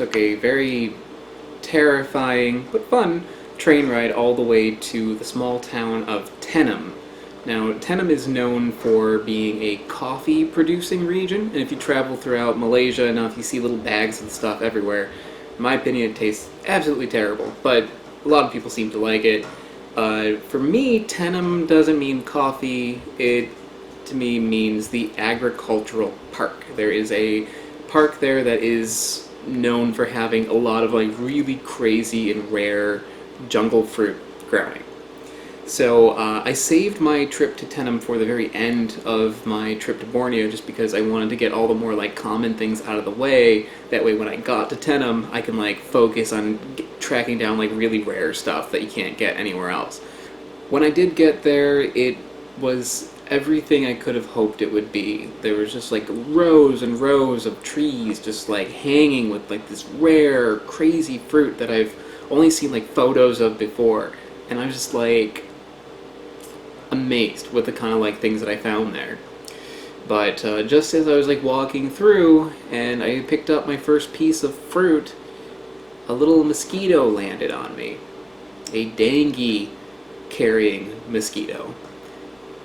took a very terrifying but fun train ride all the way to the small town of Tenom. Now, Tenum is known for being a coffee-producing region, and if you travel throughout Malaysia, now if you see little bags and stuff everywhere, in my opinion, it tastes absolutely terrible, but a lot of people seem to like it. For me, Tenum doesn't mean coffee. It, to me, means the agricultural park. There is a park there that is known for having a lot of like really crazy and rare jungle fruit growing. So I saved my trip to Tenum for the very end of my trip to Borneo just because I wanted to get all the more like common things out of the way. That way when I got to Tenum, I can like focus on tracking down like really rare stuff that you can't get anywhere else. When I did get there, it was everything I could have hoped it would be. There was just like rows and rows of trees just like hanging with like this rare, crazy fruit that I've only seen like photos of before. And I was just like amazed with the kind of like things that I found there. But just as I was like walking through and I picked up my first piece of fruit, a little mosquito landed on me. A dengue carrying mosquito.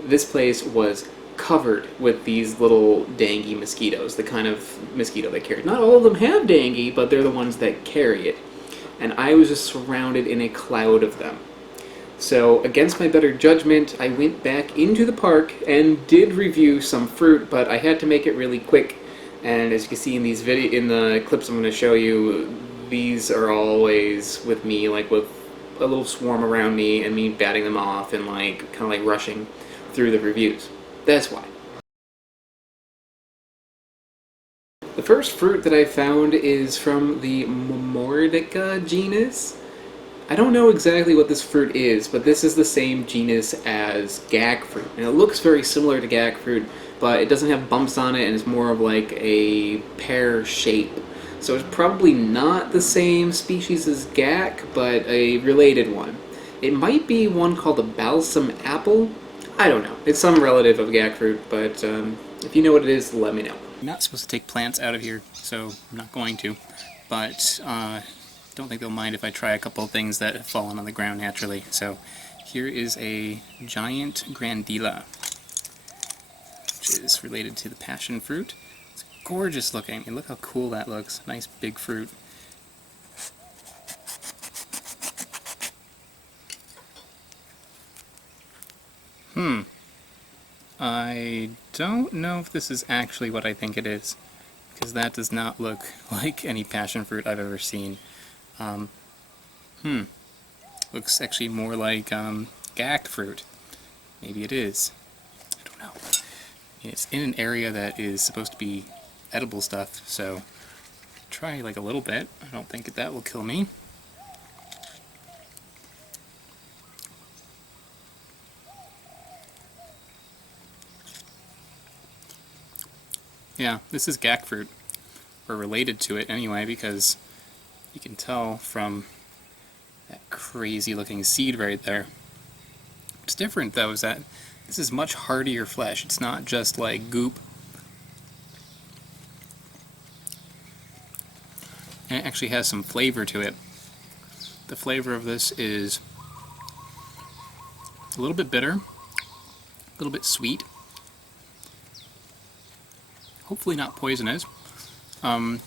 This place was covered with these little dengue mosquitoes, the kind of mosquito they carry. Not all of them have dengue, but they're the ones that carry it. And I was just surrounded in a cloud of them. So, against my better judgment, I went back into the park and did review some fruit, but I had to make it really quick. And as you can see in these in the clips I'm going to show you, these are always with me, like with a little swarm around me and me batting them off and like kind of like rushing through the reviews. That's why. The first fruit that I found is from the Momordica genus. I don't know exactly what this fruit is, but this is the same genus as gag fruit. And it looks very similar to gag fruit, but it doesn't have bumps on it and it's more of like a pear shape. So it's probably not the same species as gag, but a related one. It might be one called a balsam apple. I don't know. It's some relative of gag fruit, but if you know what it is, let me know. I'm not supposed to take plants out of here, so I'm not going to. But don't think they'll mind if I try a couple of things that have fallen on the ground naturally. So here is a giant grandila, which is related to the passion fruit. It's gorgeous looking, and look how cool that looks. Nice big fruit. I don't know if this is actually what I think it is, because that does not look like any passion fruit I've ever seen. Looks actually more like gagged fruit. Maybe it is. I don't know. It's in an area that is supposed to be edible stuff, so try like a little bit. I don't think that will kill me. Yeah, this is gag fruit, or related to it anyway, because you can tell from that crazy looking seed right there. What's different though is that this is much hardier flesh. It's not just like goop. And it actually has some flavor to it. The flavor of this is a little bit bitter, a little bit sweet, hopefully not poisonous. A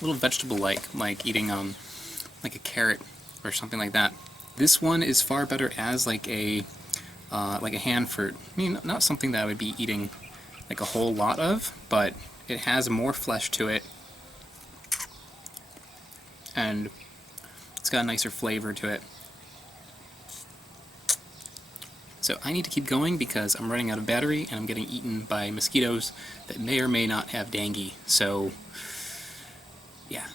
little vegetable-like eating like a carrot or something like that. This one is far better as like a hand fruit. I mean, not something that I would be eating like a whole lot of, but it has more flesh to it, and it's got a nicer flavor to it. So I need to keep going because I'm running out of battery and I'm getting eaten by mosquitoes that may or may not have dengue. So, yeah.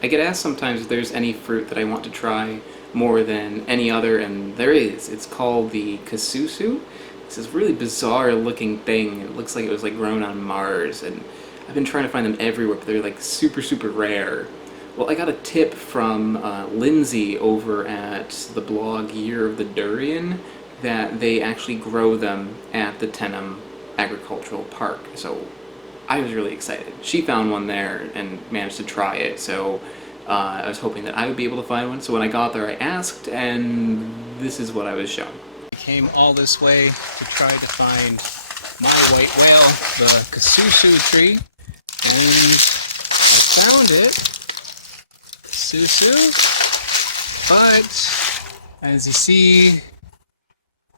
I get asked sometimes if there's any fruit that I want to try more than any other, and there is. It's called the Kususu. It's this really bizarre looking thing. It looks like it was like grown on Mars, and I've been trying to find them everywhere, but they're like super, super rare. Well, I got a tip from Lindsay over at the blog Year of the Durian that they actually grow them at the Tenom agricultural park. So I was really excited. She found one there and managed to try it, so I was hoping that I would be able to find one. So when I got there, I asked, and this is what I was shown. I came all this way to try to find my white whale, the Kususu tree, and I found it. Kususu, but as you see,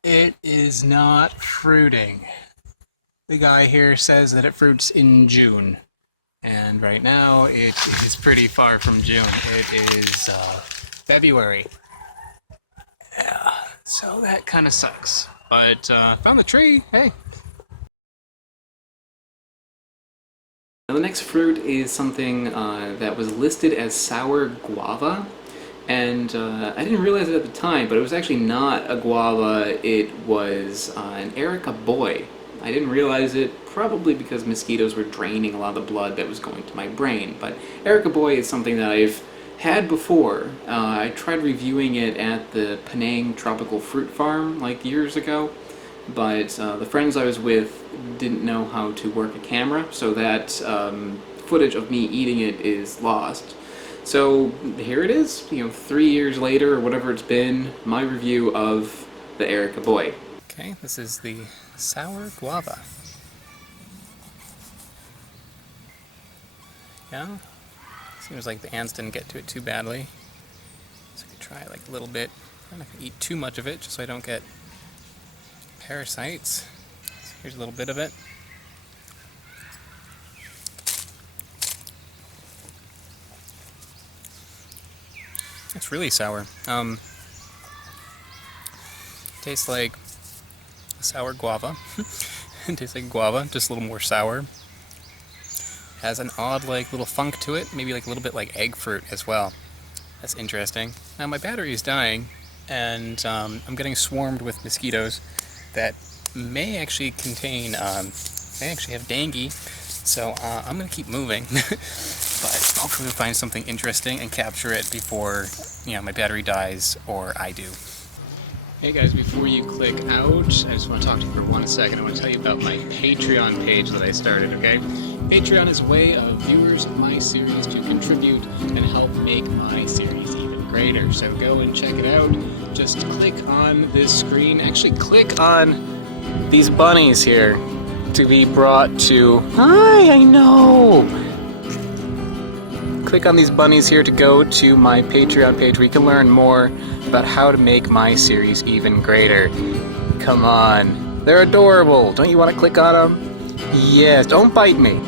it is not fruiting. The guy here says that it fruits in June, and right now it is pretty far from June. It is February. Yeah, so that kind of sucks. But found the tree, hey. Now the next fruit is something that was listed as sour guava, and I didn't realize it at the time, but it was actually not a guava, it was an Areca boy. I didn't realize it, probably because mosquitoes were draining a lot of the blood that was going to my brain, but Areca boy is something that I've had before. I tried reviewing it at the Penang Tropical Fruit Farm like years ago, but the friends I was with didn't know how to work a camera, so that footage of me eating it is lost. So here it is, 3 years later or whatever it's been, my review of the Areca boy. Okay, this is the sour guava. Yeah, seems like the ants didn't get to it too badly. So I could try like a little bit. I'm not gonna eat too much of it just so I don't get parasites. So here's a little bit of it. It's really sour. Tastes like sour guava. It tastes like guava, just a little more sour. Has an odd little funk to it, maybe like a little bit like egg fruit as well. That's interesting. Now my battery is dying, and I'm getting swarmed with mosquitoes that may actually contain, may actually have dengue. So I'm gonna keep moving, but hopefully we'll find something interesting and capture it before my battery dies or I do. Hey guys, before you click out, I just want to talk to you for 1 second. I want to tell you about my Patreon page that I started, okay? Patreon is a way of viewers of my series to contribute and help make my series even greater. So go and check it out. Just click on this screen. Actually, click on these bunnies here to be brought to... Hi, I know! Click on these bunnies here to go to my Patreon page where you can learn more about how to make my series even greater. Come on. They're adorable. Don't you want to click on them? Yes, don't bite me.